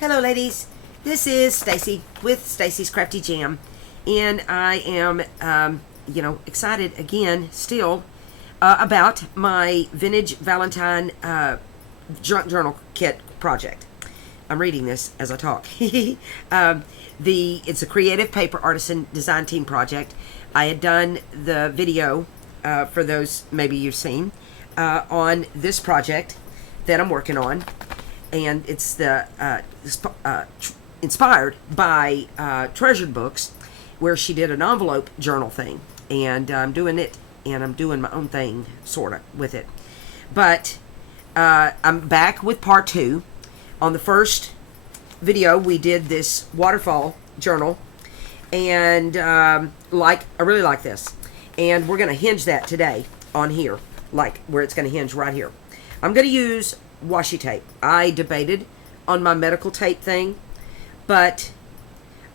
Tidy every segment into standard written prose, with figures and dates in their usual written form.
Hello ladies, this is Stacy with Stacy's Crafty Jam, and I am excited again still about my Vintage Valentine journal kit project. I'm reading this as I talk. It's a Kreativ Paper Artisan design team project. I had done the video for those maybe you've seen on this project that I'm working on. And it's inspired by Treasured Books, where she did an envelope journal thing. And I'm doing it, and I'm doing my own thing, sort of, with it. But I'm back with part 2. On the first video, we did this Waterfall journal. And I really like this. And we're going to hinge that today on here, like where it's going to hinge right here. I'm going to use washi tape. I debated on my medical tape thing, but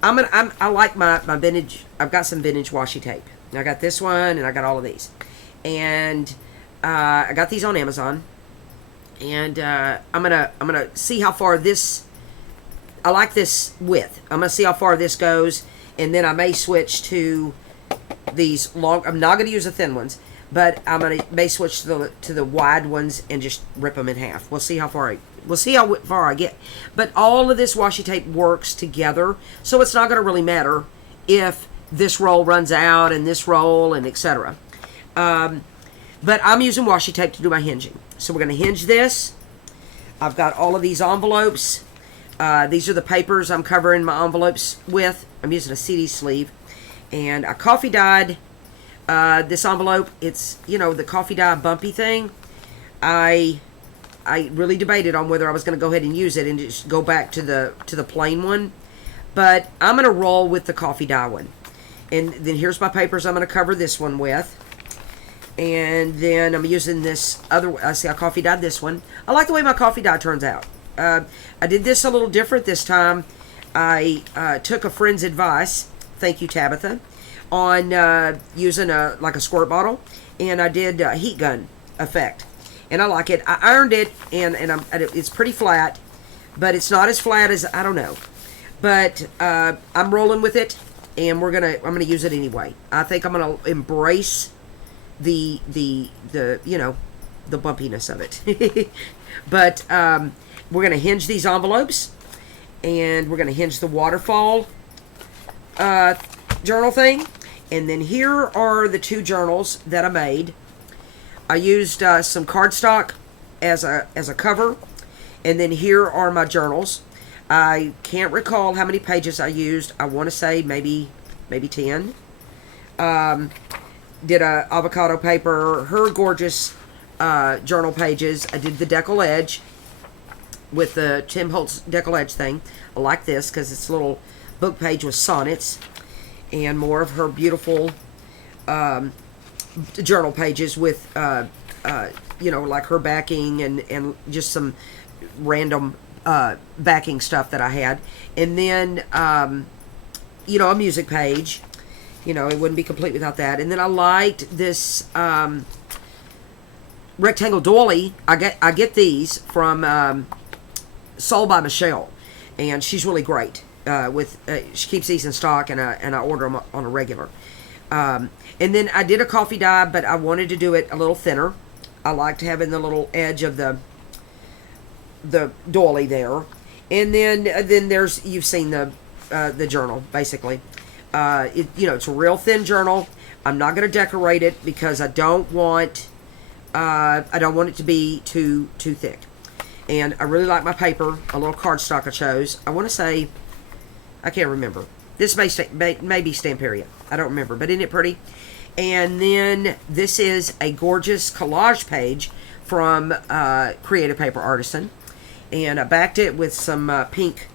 I like my vintage. I've got some vintage washi tape. I got this one, and I got all of these, and I got these on Amazon. And I'm gonna see how far this. I like this width. I'm gonna see how far this goes, and then I may switch to these long. I'm not gonna use the thin ones, but may switch to the wide ones and just rip them in half. We'll see how far I get. But all of this washi tape works together, so it's not going to really matter if this roll runs out and this roll and etc. But I'm using washi tape to do my hinging. So we're going to hinge this. I've got all of these envelopes. These are the papers I'm covering my envelopes with. I'm using a CD sleeve, and I coffee dyed this envelope. It's, the coffee dye bumpy thing. I really debated on whether I was going to go ahead and use it and just go back to the plain one, but I'm going to roll with the coffee dye one. And then here's my papers I'm going to cover this one with, and then I'm using this other. I see I coffee dyed this one. I like the way my coffee dye turns out. I did this a little different this time. I took a friend's advice. Thank you, Tabitha. On using a squirt bottle, and I did a heat gun effect, and I like it. I ironed it, and it's pretty flat, but it's not as flat as, I don't know, but I'm rolling with it, and I'm gonna use it anyway. I think I'm gonna embrace the bumpiness of it. But we're gonna hinge these envelopes, and we're gonna hinge the Waterfall journal thing. And then here are the 2 journals that I made. I used some cardstock as a cover, and then here are my journals. I can't recall how many pages I used. I want to say maybe 10. Did a avocado paper, her gorgeous journal pages. I did the decal edge with the Tim Holtz decal edge thing. I like this because it's a little book page with sonnets. And more of her beautiful journal pages with, like her backing and just some random backing stuff that I had. And then, a music page. It wouldn't be complete without that. And then I liked this rectangle doily. I get these from Sold by Michelle, and she's really great. She keeps these in stock, and I order them on a regular. And then I did a coffee dye, but I wanted to do it a little thinner. I liked having the little edge of the doily there. And then you've seen the journal basically. It's a real thin journal. I'm not going to decorate it because I don't want it to be too thick. And I really like my paper, a little cardstock I chose. I want to say, I can't remember. This may be Stamperia. I don't remember. But isn't it pretty? And then this is a gorgeous collage page from Kreativ Paper Artisan. And I backed it with some pink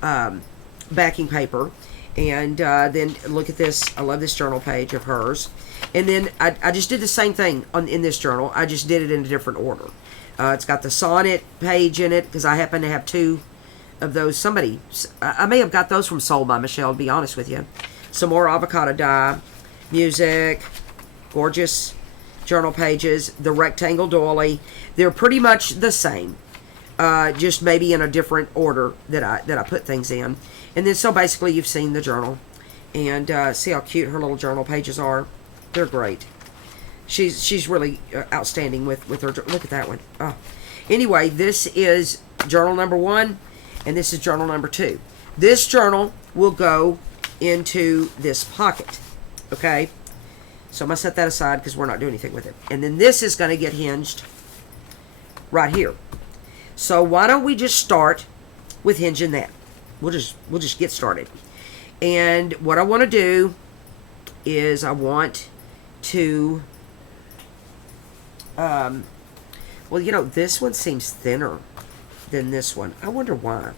backing paper. And then look at this. I love this journal page of hers. And then I just did the same thing in this journal. I just did it in a different order. It's got the sonnet page in it because I happen to have 2 of those. I may have got those from Sold by Michelle, to be honest with you. Some more avocado dye, music, gorgeous journal pages, the rectangle doily. They're pretty much the same. just maybe in a different order that I put things in. And then so basically you've seen the journal, and see how cute her little journal pages are. They're great. She's really outstanding with her. Look at that one. Oh. Anyway, this is journal number 1, and this is journal number 2. This journal will go into this pocket. Okay, so I'm gonna set that aside because we're not doing anything with it. And then this is gonna get hinged right here. So why don't we just start with hinging that? We'll just get started. And what I want to do is I want to well, you know, this one seems thinner than this one. I wonder why.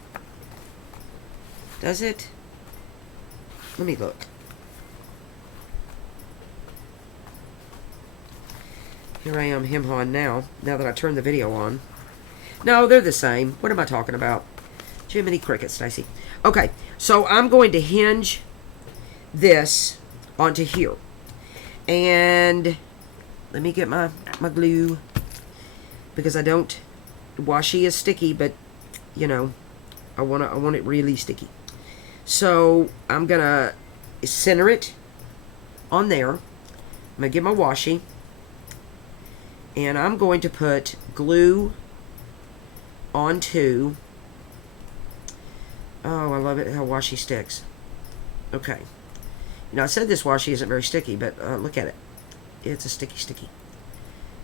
Does it? Let me look. Here I am hem-hawing now that I turned the video on. No, they're the same. What am I talking about? Jiminy Cricket, Stacy. Okay, so I'm going to hinge this onto here. And let me get my glue, because I don't, washi is sticky, but you know, I want it really sticky. So I'm gonna center it on there. I'm gonna get my washi, and I'm going to put glue onto, oh, I love it how washi sticks. Okay. Now I said this washi isn't very sticky, but look at it. It's a sticky.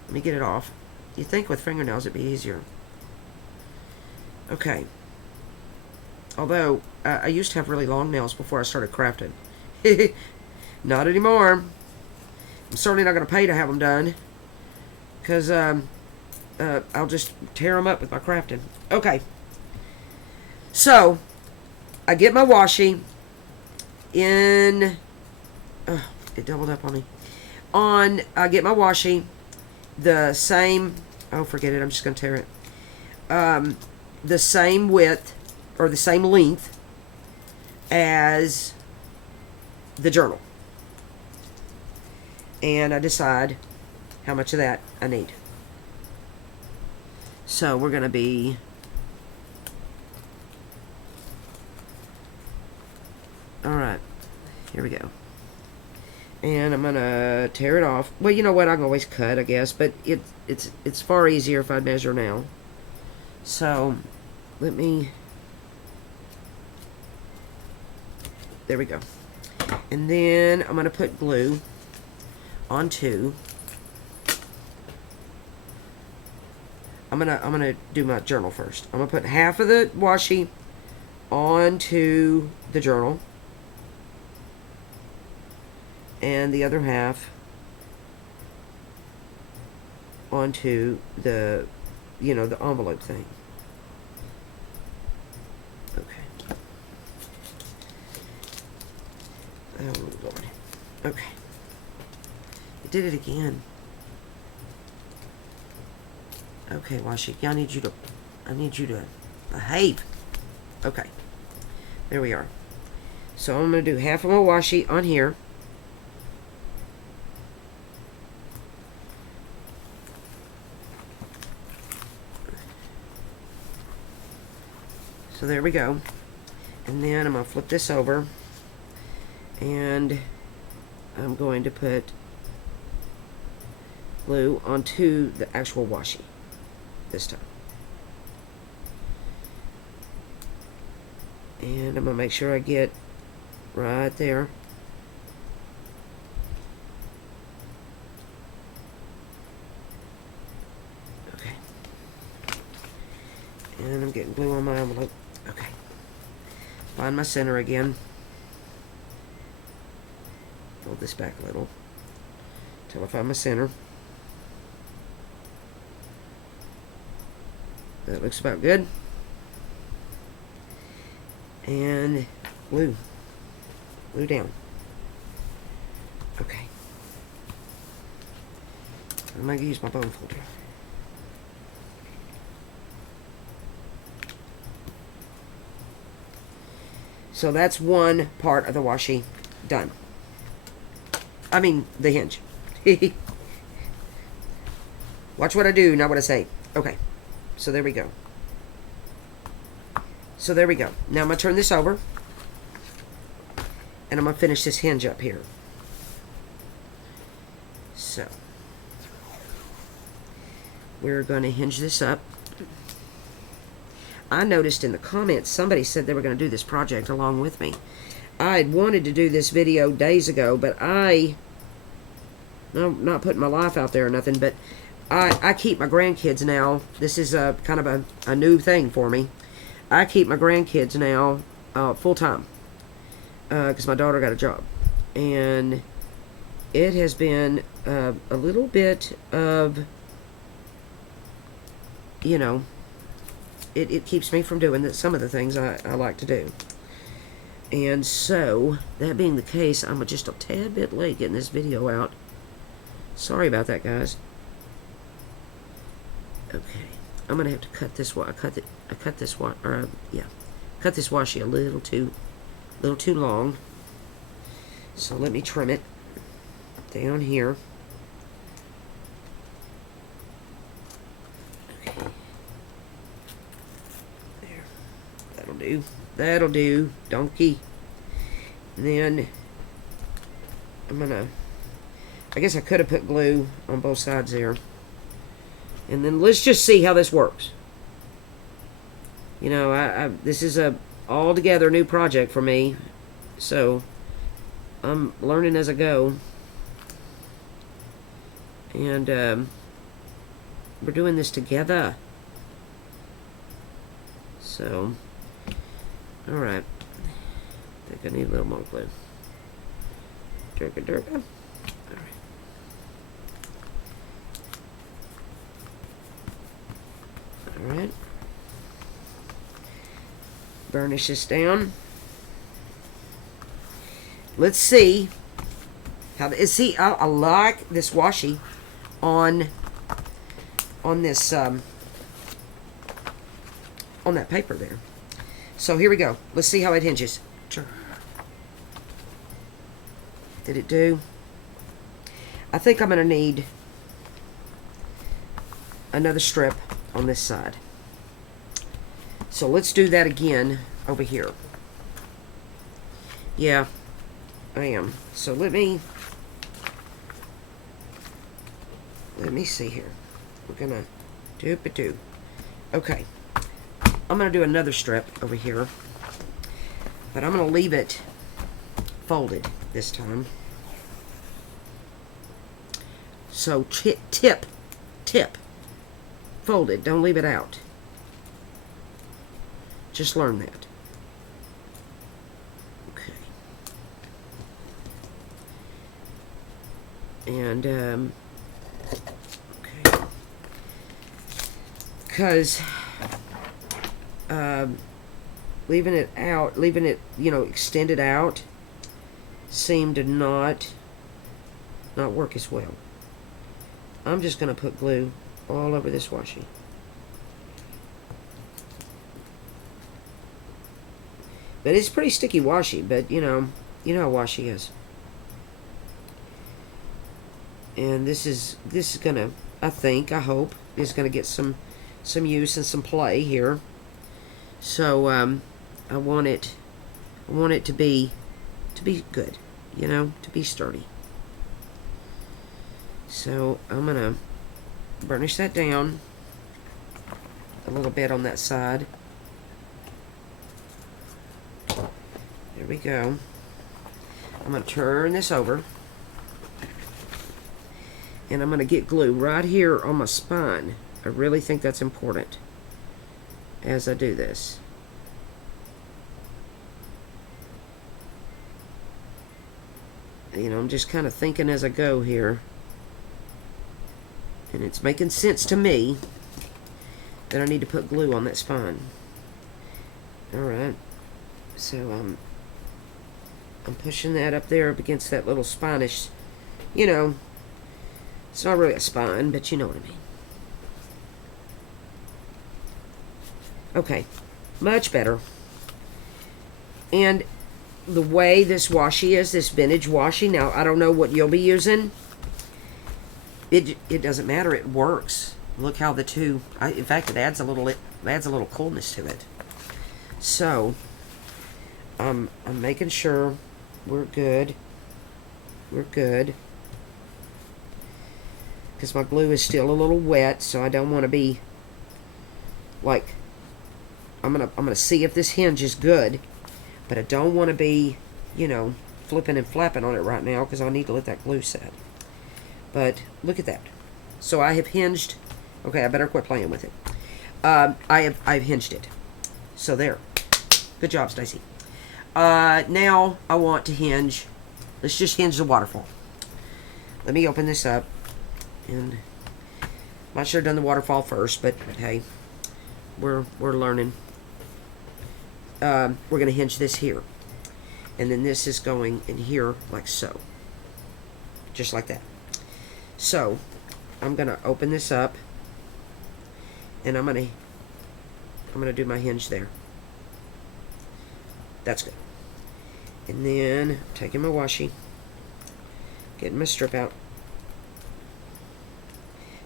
Let me get it off. You'd think with fingernails it'd be easier. Okay. Although, I used to have really long nails before I started crafting. Not anymore. I'm certainly not going to pay to have them done, because I'll just tear them up with my crafting. Okay. So, I get my washi in... Oh, it doubled up on me. I get my washi the same... Oh, forget it. I'm just going to tear it. The same width, or the same length as the journal. And I decide how much of that I need. So we're going to be... Alright, here we go. And I'm going to tear it off. Well, you know what, I can always cut, I guess, but it's far easier if I measure now. So, let me... There we go. And then I'm going to put glue onto... I'm gonna do my journal first. I'm gonna put half of the washi onto the journal, and the other half onto the, you know, the envelope thing. Okay. Oh Lord. Okay. I did it again. Okay, washi, I need you to behave. Okay, there we are. So I'm going to do half of my washi on here. So there we go. And then I'm going to flip this over, and I'm going to put glue onto the actual washi this time. And I'm going to make sure I get right there. Okay. And I'm getting glue on my envelope. Okay. Find my center again. Fold this back a little until I find my center. That looks about good. And glue down. Okay. I'm going to use my bone folder. So that's one part of the washi done. I mean, the hinge. Watch what I do, not what I say. Okay. So there we go. So there we go. Now I'm going to turn this over. And I'm going to finish this hinge up here. So we're going to hinge this up. I noticed in the comments somebody said they were going to do this project along with me. I had wanted to do this video days ago, but I'm not putting my life out there or nothing, but I keep my grandkids now. This is a kind of a new thing for me. I keep my grandkids now full time because my daughter got a job. And it has been a little bit of, you know, it keeps me from doing some of the things I like to do. And so, that being the case, I'm just a tad bit late getting this video out. Sorry about that, guys. Okay, I'm gonna have to cut this. I cut this washi a little too long. So let me trim it down here. Okay. There. That'll do, donkey. And then I guess I could have put glue on both sides there. And then let's just see how this works. You know, this is a altogether new project for me, so I'm learning as I go. And we're doing this together. So, alright. I think I need a little more glue. Durga. Alright. Alright. Burnish this down. Let's see how I like this washi on this on that paper there. So here we go. Let's see how it hinges. Did it do? I think I'm going to need another strip on this side. So let's do that again over here. Yeah, I am. So let me see here. We're gonna do. Okay, I'm gonna do another strip over here, but I'm gonna leave it folded this time. So tip, folded. Don't leave it out. Just learn that. Okay. And, okay. Because, leaving it, you know, extended out seemed to not work as well. I'm just going to put glue all over this washi. But it's pretty sticky washi, but you know how washi is. And this is gonna, I hope, is gonna get some use and some play here. So I want it to be good, you know, to be sturdy. So I'm gonna burnish that down a little bit on that side. There we go. I'm going to turn this over. And I'm going to get glue right here on my spine. I really think that's important as I do this. You know, I'm just kind of thinking as I go here. And it's making sense to me that I need to put glue on that spine. Alright. So, I'm pushing that up there up against that little spine-ish, you know, it's not really a spine, but you know what I mean. Okay, much better. And the way this washi is, this vintage washi, now I don't know what you'll be using. It doesn't matter, it works. Look how the two, in fact, it adds a little coolness to it. So I'm making sure we're good. We're good. Because my glue is still a little wet, so I don't want to be like, I'm gonna see if this hinge is good, but I don't want to be, you know, flipping and flapping on it right now because I need to let that glue set. But look at that. So I have hinged. Okay, I better quit playing with it. I've hinged it. So there. Good job, Stacy. Now I want to hinge. Let's just hinge the waterfall. Let me open this up. And I should have done the waterfall first, but hey, we're learning. We're going to hinge this here. And then this is going in here like so. Just like that. So, I'm going to open this up. And I'm going to do my hinge there. That's good. And then, taking my washi. Getting my strip out.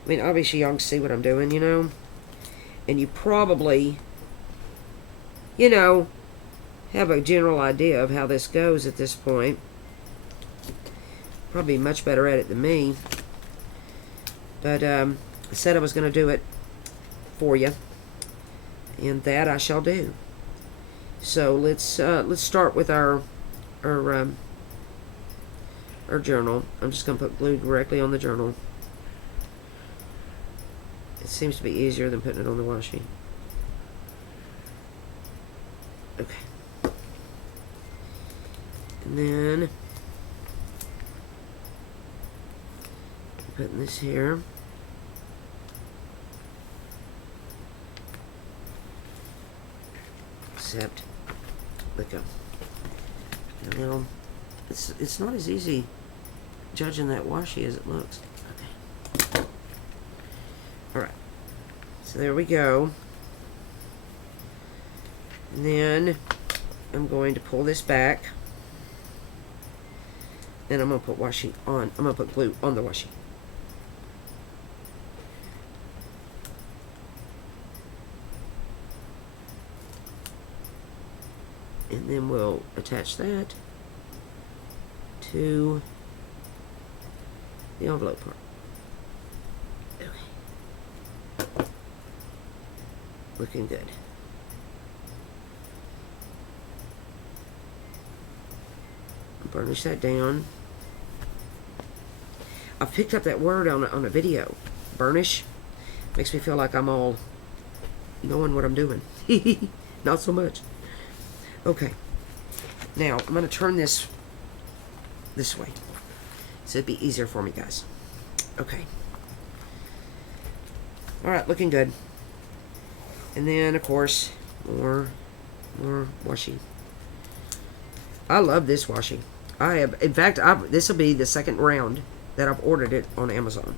I mean, obviously y'all can see what I'm doing, you know. And you probably, you know, have a general idea of how this goes at this point. Probably much better at it than me. But I said I was going to do it for you. And that I shall do. So let's start with our journal. I'm just going to put glue directly on the journal. It seems to be easier than putting it on the washi. Okay. And then putting this here. Except, look up. You know, it's not as easy judging that washi as it looks. Okay. Alright. So there we go. And then I'm going to pull this back. And I'm going to put washi on. I'm going to put glue on the washi. And then we'll attach that to the envelope part. Okay. Looking good. Burnish that down. I picked up that word on a video. Burnish. Makes me feel like I'm all knowing what I'm doing. Not so much. Okay. Now, I'm going to turn this way. So it'd be easier for me, guys. Okay. Alright, looking good. And then, of course, more washi. I love this washi. I have, in fact, this will be the second round that I've ordered it on Amazon.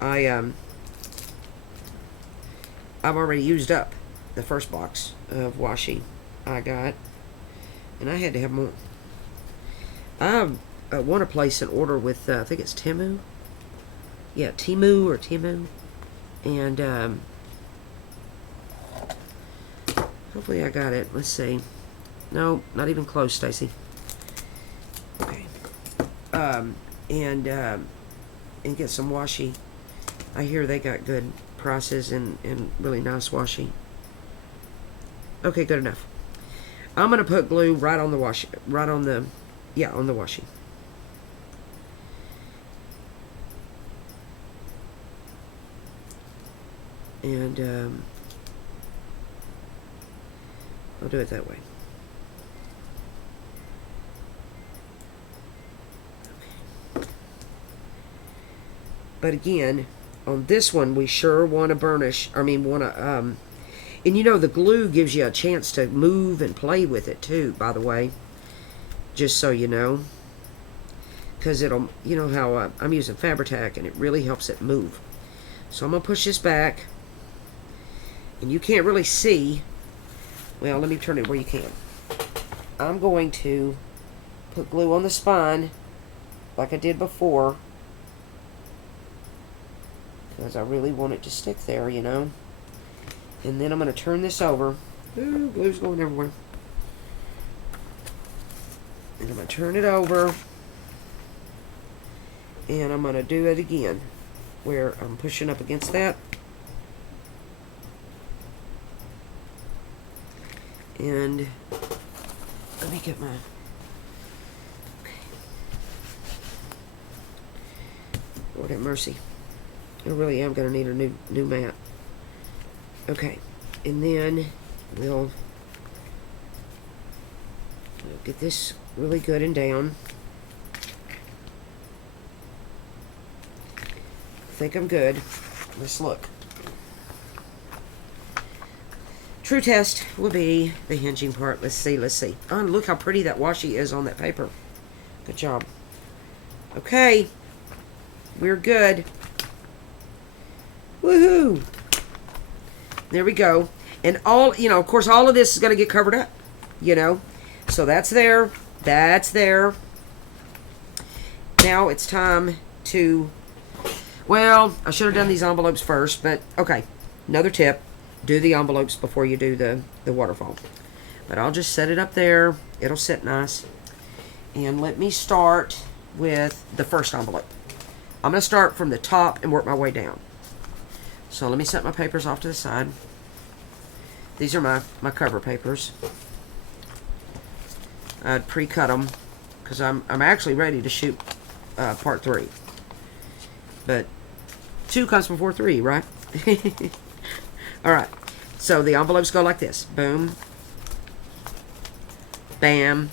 I've already used up the first box of washi I got, and I had to have more. I want to place an order with I think it's Temu. Yeah, Temu or Temu, and hopefully I got it. Let's see. No, not even close, Stacy. Okay. And get some washi. I hear they got good prices and really nice washi. Okay, good enough. I'm gonna put glue right on the washi, on the washi. And I'll do it that way. Okay. But again, on this one, we sure want to burnish. I mean, want to and you know, the glue gives you a chance to move and play with it too, by the way. Just so you know. Because it'll, you know how I'm using Fabri-Tac and it really helps it move. So I'm going to push this back. And you can't really see. Well, let me turn it where you can. I'm going to put glue on the spine like I did before. Because I really want it to stick there, you know. And then I'm going to turn this over Ooh, glue's going everywhere. And I'm going to turn it over. And I'm going to do it again, where I'm pushing up against that. And let me get my... Okay. Lord have mercy. I really am going to need a new mat. Okay. And then we'll get this really good and down. I think I'm good. Let's look. True test will be the hinging part. Let's see, let's see. Oh, look how pretty that washi is on that paper. Good job. Okay. We're good. Woohoo! There we go. And all, you know, of course, all of this is going to get covered up, you know. So that's there. That's there. Now it's time to, well, I should have done these envelopes first, but okay. Another tip. Do the envelopes before you do the waterfall. But I'll just set it up there. It'll sit nice. And let me start with the first envelope. I'm going to start from the top and work my way down. So let me set my papers off to the side. These are my cover papers. I'd pre-cut them because I'm actually ready to shoot part 3. But 2 comes before 3, right? Alright, so the envelopes go like this. Boom, bam,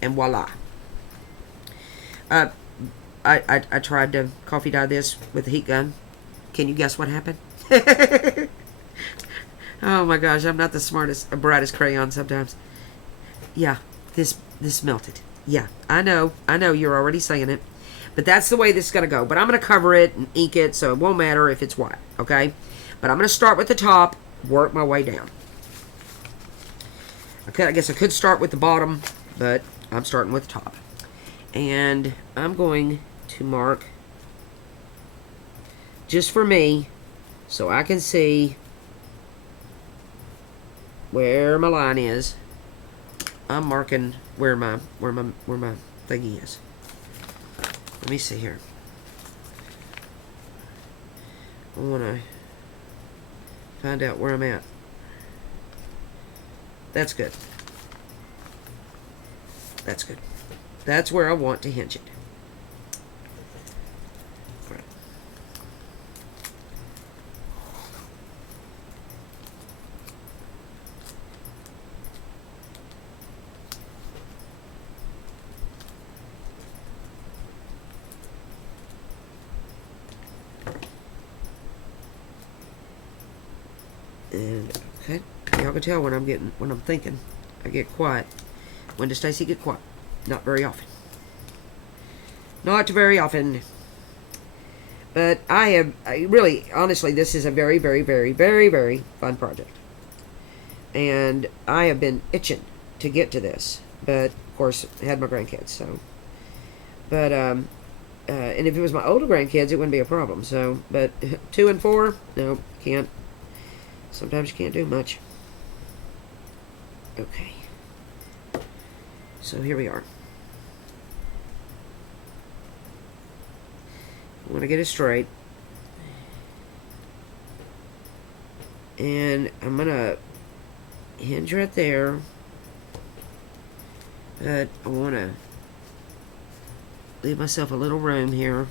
and voila. I tried to coffee dye this with a heat gun. Can you guess what happened? Oh my gosh, I'm not the smartest, brightest crayon sometimes. Yeah, this melted. Yeah, I know, you're already saying it. But that's the way this is going to go. But I'm going to cover it and ink it, so it won't matter if it's white, okay? But I'm going to start with the top, work my way down. Okay, I guess I could start with the bottom, but I'm starting with the top. And I'm going to mark, just for me, so I can see where my line is. I'm marking where my thingy is. Let me see here. I want to find out where I'm at. That's good. That's good. That's where I want to hinge it. Right. And okay, y'all can tell when I'm thinking. I get quiet. When does Stacy get quiet? Not very often. Not very often. But I really, honestly, this is a very, very, very, very, very fun project. And I have been itching to get to this. But, of course, I had my grandkids, so. But, and if it was my older grandkids, it wouldn't be a problem. So, but 2 and 4, no, can't. Sometimes you can't do much. Okay. So here we are. I want to get it straight. And I'm going to hinge right there. But I want to leave myself a little room here.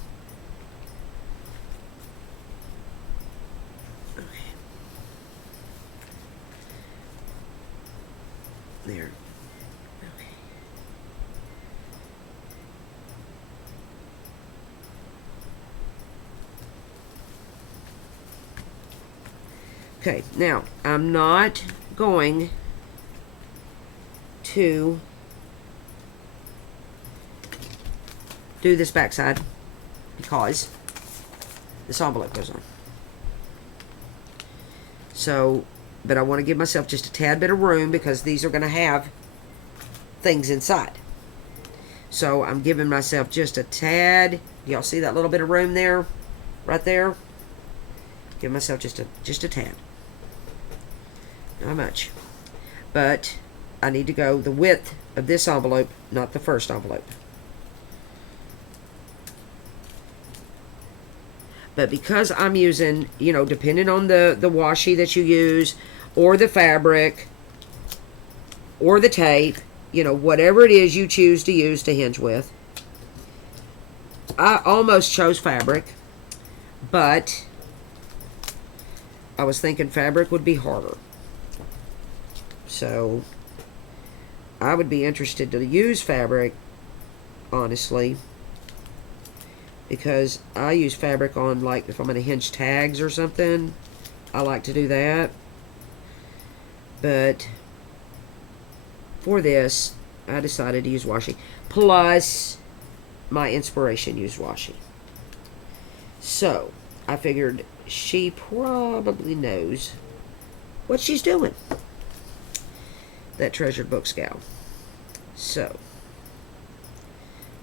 There. Okay, now I'm not going to do this backside because this envelope goes on. So, but I want to give myself just a tad bit of room because these are going to have things inside. So I'm giving myself just a tad. Y'all see that little bit of room there? Right there? Give myself just a tad. Not much. But I need to go the width of this envelope, not the first envelope. But because I'm using, you know, depending on the washi that you use, or the fabric, or the tape, you know, whatever it is you choose to use to hinge with. I almost chose fabric, but I was thinking fabric would be harder. So I would be interested to use fabric, honestly, because I use fabric on, like, if I'm going to hinge tags or something, I like to do that. But for this, I decided to use washi. Plus, my inspiration used washi. So, I figured she probably knows what she's doing. That treasured books gal. So,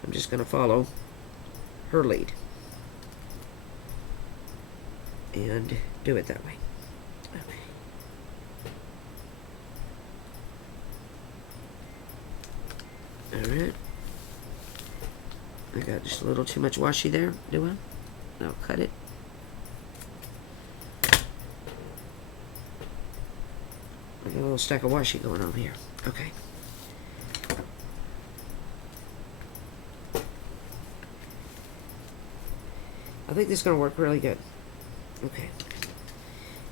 I'm just going to follow her lead and do it that way. Okay. Alright. I got just a little too much washi there, do I? I'll cut it. I got a little stack of washi going on here. Okay. I think this is going to work really good. Okay.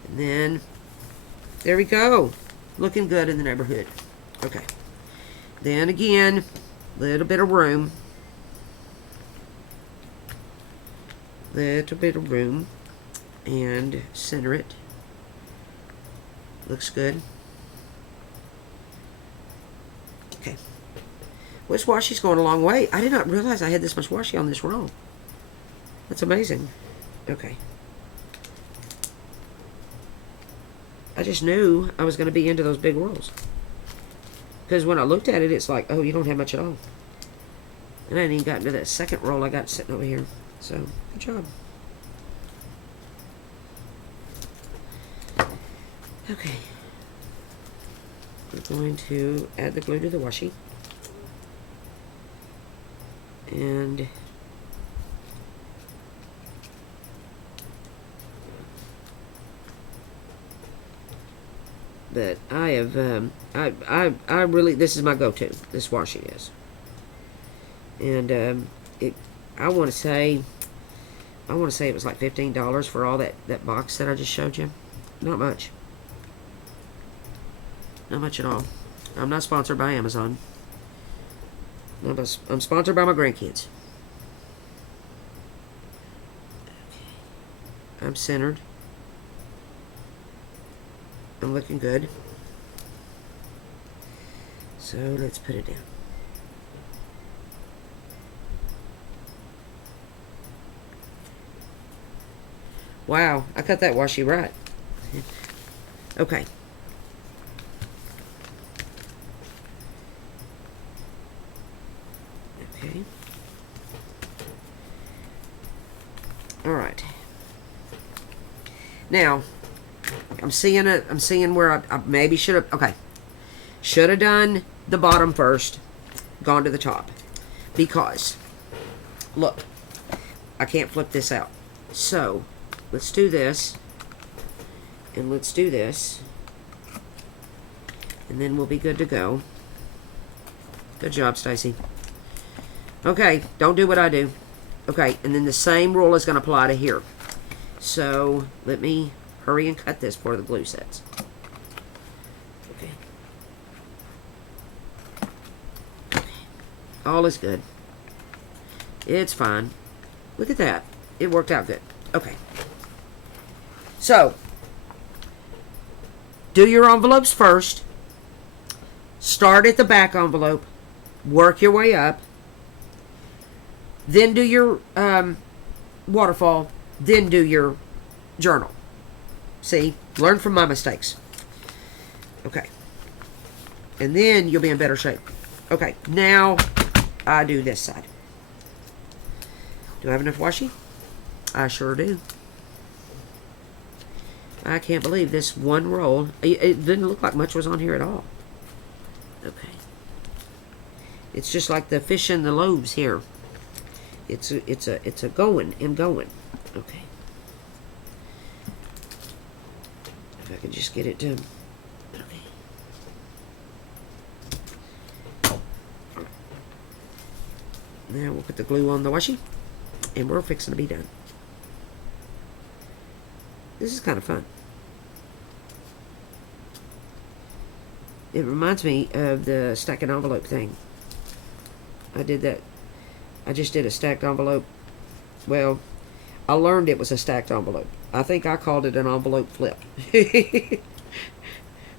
And then, there we go. Looking good in the neighborhood. Okay. Then again, a little bit of room. Little bit of room. And center it. Looks good. Okay. This washi's going a long way. I did not realize I had this much washi on this roll. That's amazing. Okay. I just knew I was going to be into those big rolls. Because when I looked at it, it's like, oh, you don't have much at all. And I hadn't even gotten to that second roll I got sitting over here. So, good job. Okay. We're going to add the glue to the washi. And but I have, I really, this is my go-to, this washi is. And I want to say it was like $15 for all that box that I just showed you. Not much. Not much at all. I'm not sponsored by Amazon. I'm sponsored by my grandkids. Okay. I'm centered. I'm looking good. So let's put it down. Wow, I cut that washi right. Okay. Okay. All right. Now, I'm seeing where I maybe should have, okay. Should have done the bottom first, gone to the top. Because, look, I can't flip this out. So, let's do this. And let's do this. And then we'll be good to go. Good job, Stacy. Okay, don't do what I do. Okay, and then the same rule is going to apply to here. So, let me hurry and cut this before the glue sets. Okay. All is good. It's fine. Look at that. It worked out good. Okay. So, do your envelopes first. Start at the back envelope. Work your way up. Then do your waterfall. Then do your journal. See? Learn from my mistakes. Okay. And then you'll be in better shape. Okay. Now, I do this side. Do I have enough washi? I sure do. I can't believe this one roll. It didn't look like much was on here at all. Okay. It's just like the fish and the loaves here. It's a going and going. Okay. If I can just get it done. Okay. Now we'll put the glue on the washi, and we're fixing to be done. This is kind of fun. It reminds me of the stack an envelope thing. I did that. I just did a stacked envelope. Well, I learned it was a stacked envelope. I think I called it an envelope flip.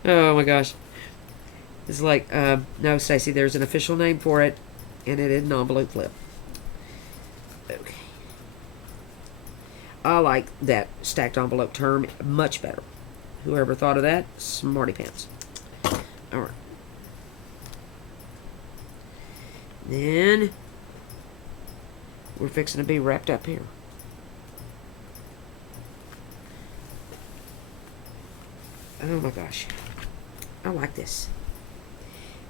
Oh my gosh. It's like, no, Stacy, there's an official name for it, and it is an envelope flip. Okay. I like that stacked envelope term much better. Whoever thought of that, smarty pants. All right. Then we're fixing to be wrapped up here. Oh my gosh. I like this.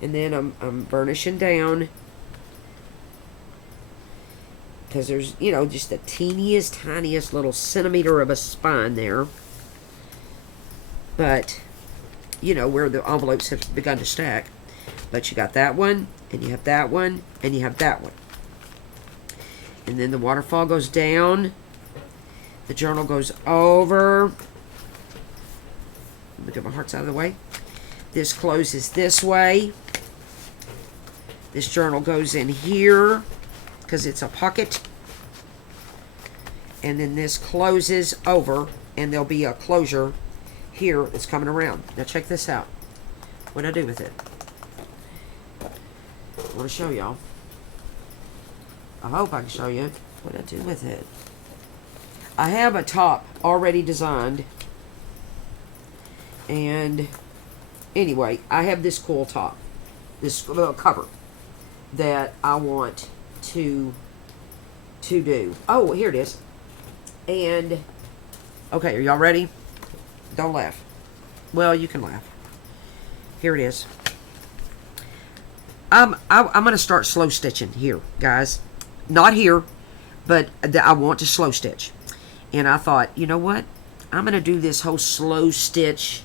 And then I'm burnishing down, because there's, you know, just the teeniest, tiniest little centimeter of a spine there. But, you know, where the envelopes have begun to stack. But you got that one, and you have that one, and you have that one. And then the waterfall goes down. The journal goes over. Let me get my hearts out of the way. This closes this way. This journal goes in here because it's a pocket. And then this closes over, and there'll be a closure here that's coming around. Now check this out. What'd I do with it? I want to show y'all. I hope I can show you what I do with it. I have a top already designed. And anyway, I have this cool top. This little cover that I want to do. Oh, here it is. And, okay, are y'all ready? Don't laugh. Well, you can laugh. Here it is. I'm going to start slow stitching here, guys. Not here, but I want to slow stitch. And I thought, you know what? I'm going to do this whole slow stitch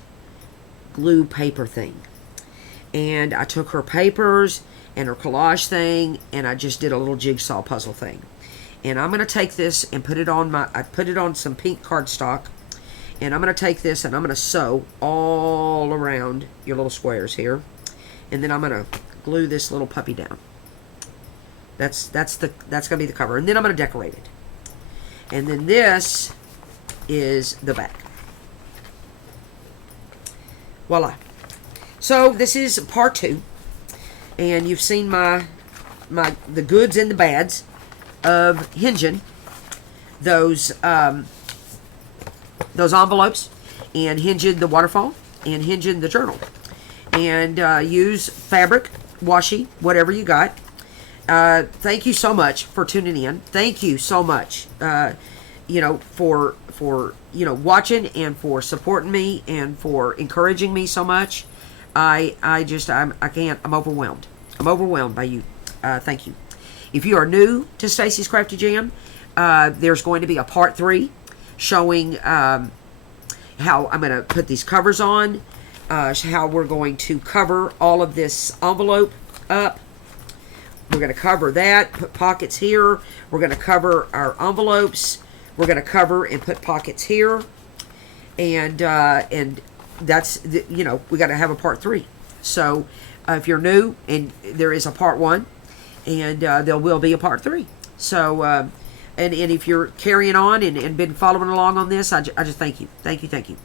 glue paper thing. And I took her papers and her collage thing, and I just did a little jigsaw puzzle thing. And I'm going to take this and put it on I put it on some pink cardstock. And I'm going to take this and I'm going to sew all around your little squares here. And then I'm going to glue this little puppy down. That's going to be the cover. And then I'm going to decorate it. And then this is the back. Voila. So this is part 2. And you've seen the goods and the bads of hinging those envelopes, and hinging the waterfall, and hinging the journal. And use fabric, washi, whatever you got. Thank you so much for tuning in. Thank you so much, for watching, and for supporting me, and for encouraging me so much. I'm overwhelmed. I'm overwhelmed by you. Thank you. If you are new to Stacy's Crafty Jam, there's going to be a part 3 showing how I'm going to put these covers on, how we're going to cover all of this envelope up. We're going to cover that, put pockets here. We're going to cover our envelopes. We're going to cover and put pockets here. And that's, we got to have a part 3. So if you're new, and there is a part 1, and there will be a part 3. So, and if you're carrying on and been following along on this, I just thank you. Thank you, thank you.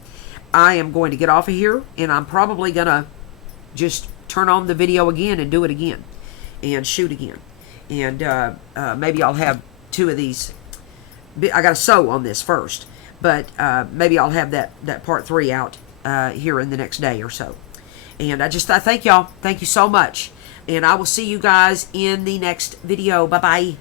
I am going to get off of here, and I'm probably going to just turn on the video again and do it again. And shoot again. And maybe I'll have 2 of these. I got to sew on this first. But maybe I'll have that part 3 out here in the next day or so. And I thank y'all. Thank you so much. And I will see you guys in the next video. Bye-bye.